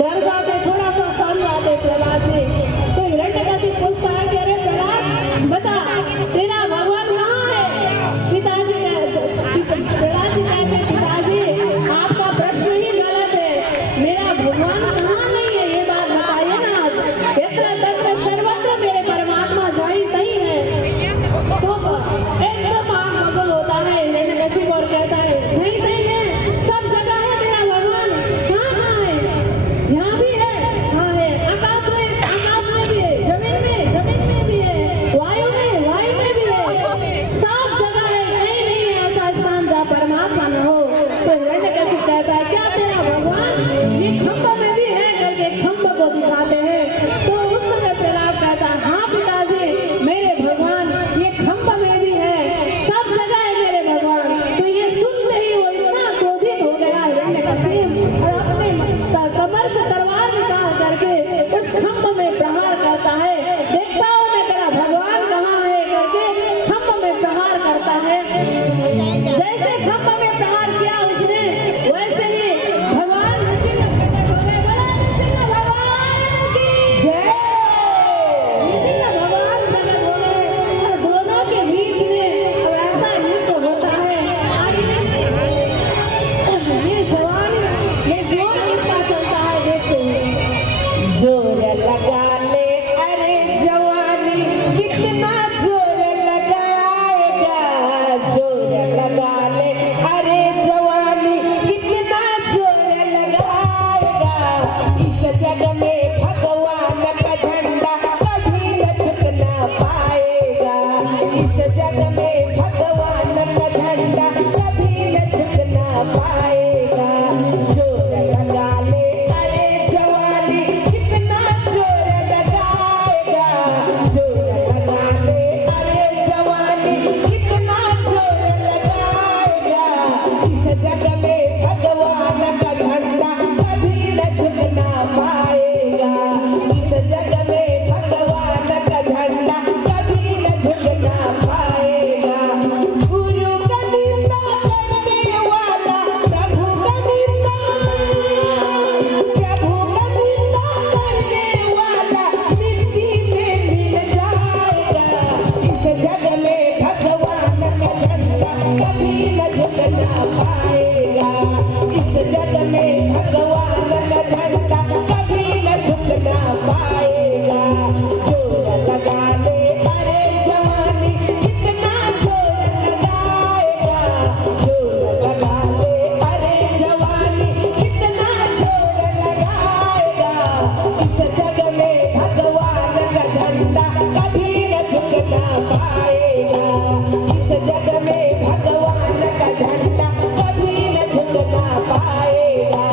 डर जाते, थोड़ा सा सन जाते प्रहलाद जी। तो हिरण्यकशिप पूछता है कि अरे प्रहलाद बता, तेरा भगवान कहाँ है? पिताजी प्रहलाद जी कहते पिताजी आपका प्रश्न ही गलत है, मेरा भगवान कहाँ नहीं है, ये बात बताइए ना। यत्र तत्र सर्वत्र मेरे परमात्मा जहीं तहीं है। तो एकदम आग बगल होता है हिरण्यकशिप और कहता है जहीं तहीं है, सब जगह है मेरा भगवान, कहाँ है? यहाँ भी है, हाँ है, आकाश में भी है, जमीन में भी है, वायु में भी है, सब जगह है, कहीं नहीं है ऐसा स्थान जहाँ परमात्मा न हो। तो हिरण्यकशिप कहता है क्या तेरा भगवान ये खंभ में भी है करके खंभ को दिखाते हैं। तो उस समय प्रहलाद कहता है हाँ पिताजी मेरे भगवान ये खंभ में भी है, सब जगह है मेरे भगवान। तो ये सुनते ही वो इतना क्रोधित हो गया हिरण्यकशिप और अपने कमर से तलवार निकाल करके उस खंभ में प्रहार करता है। देखता हूँ मैं तेरा भगवान कहाँ है करके खंभ में प्रहार करता है। जैसे खंभ में प्रहार किया उसने वैसे ही भगवान नृसिंह प्रकट हो गए। बोला नृसिंह भगवान की जय। नृसिंह भगवान प्रकट हो गए और दोनों के बीच में अब ऐसा युद्ध होता है। ये जवान ये जोर किसका चलता है देखते हैं। जोर लगा ले अरे जवानी कितना जोर लगाएगा, जोर लगा ले अरे जवानी कितना जोर लगाएगा। इस जग में भगवान का झंडा कभी न झुकना पाएगा, इस जग में भगवान का झंडा कभी न झुकना पाएगा। जोर लगा ले अरे जवानी कितना जोर लगाएगा, जोर लगा ले अरे जवानी कितना जोर लगाएगा। इस जग में भगवान का झंडा कभी न झुकना पाएगा, इस जग में भगवान का झंडा कभी न झुकना पाएगा। गुरु का निंदा करने वाला प्रभु का निंदा, प्रभु का निंदा करने वाला मिट्टी में मिल जाएगा। इस जग में भगवान का झंडा कभी न झुकना पाएगा, इस जग में भगवान का झंडा कभी न झुकना पाएगा। जोर लगा ले अरे जवानी कितना जोर लगाएगा, जोर लगा ले अरे जवानी कितना जोर लगाएगा। इस जग में भगवान का झंडा कभी न झुकना पाएगा, इस जग में भगवान का झंडा कभी न झुकना पाएगा।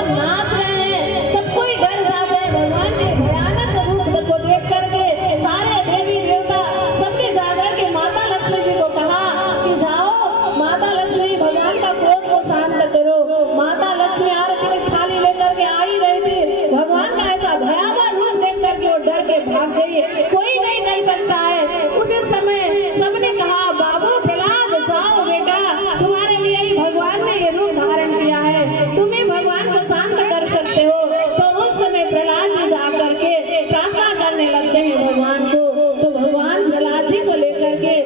भगवान नाच रहे हैं, सब कोई डर जाते हैं भगवान के भयानक रूप को देख करके। सारे देवी देवता सबने जाकर के माता लक्ष्मी जी को कहा कि जाओ माता लक्ष्मी भगवान का क्रोध को शांत करो। माता लक्ष्मी आरती में थाली लेकर के आ ही रही थी, भगवान का ऐसा भयावह रूप देख करके वो डर के भाग गई, कोई नहीं कर सकता है। उसी समय सबने कहा बाबू प्रहलाद जाओ बेटा, तुम्हारे लिए ही भगवान ने ये रूप धारण किया है, तुम ही भगवान को शांत कर सकते हो। तो उस समय प्रहलाद जी जा करके प्रार्थना करने लगते हैं भगवान को। तो भगवान प्रहलाद जी को लेकर के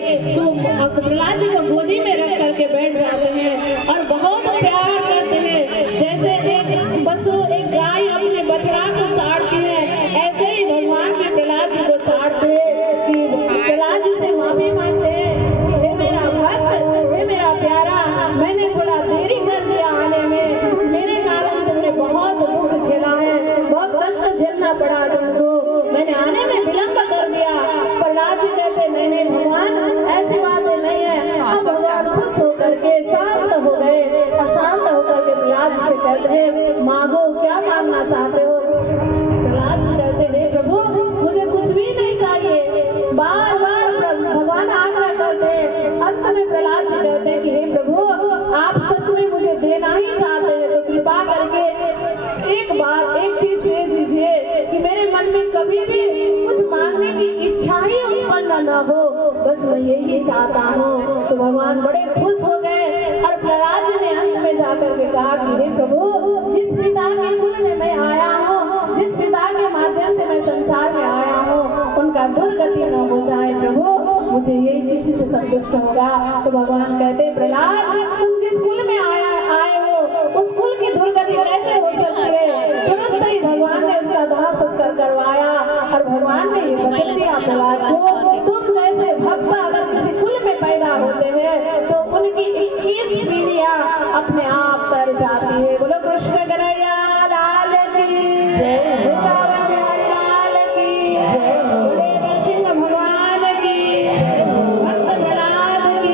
प्रहलाद जी को गोदी में रख करके बैठ जाते हैं और बहुत प्यार करते हैं। जैसे एक बसु एक गाय अपने बछड़ा को चाटती है, ऐसे ही भगवान भी प्रहलाद जी को चाटते हैं कि प्रहलाद जी से माफी मांगते हैं कि हे मेरा भक्त, हे मेरा प्यारा, मैंने थोड़ा देरी कर दिया आने में, मेरे कारण तुमने बहुत दुख झेला है, बहुत कष्ट झेलना पड़ा तुमको, मैंने आने में विलंब कर दिया। प्रहलाद जी कहते नहीं भगवान ऐसी बातें नहीं है। अब भगवान खुश होकर के शांत हो गए और शांत होकर के प्रहलाद जी से कहते हैं मांगो, क्या मांगना चाहते हो? प्रहलाद जी कहते हैं प्रभु मुझे कुछ भी नहीं चाहिए, बार बार भगवान आग्रह करते हैं। अंत में प्रहलाद जी कहते हैं कि हे प्रभु आप सच में मुझे देना ही चाहते हैं तो कृपा करके एक बार एक चीज दे दीजिए कि मेरे मन में कभी भी कुछ मांगने की इच्छा ही उत्पन्न न हो, बस मैं यही चाहता हूँ। तो भगवान बड़े खुश हो गए और प्रहलाद जी ने अंत में जाकर के कहा कि हे प्रभु जिस पिता के कुल में मैं आया हूँ, जिस पिता के माध्यम से मैं संसार में आया हूँ, उनका दुर्गति न हो जाए प्रभु, मुझे यही इसी से संतुष्ट होगा। तो भगवान कहते प्रहलाद तुम जिस कुल में आए हो उस कुल की दुर्गति कैसे हो सकती है? तुरंत ही भगवान ने उसका दाह संस्कार करवाया और भगवान ने ये वचन दिया प्रहलाद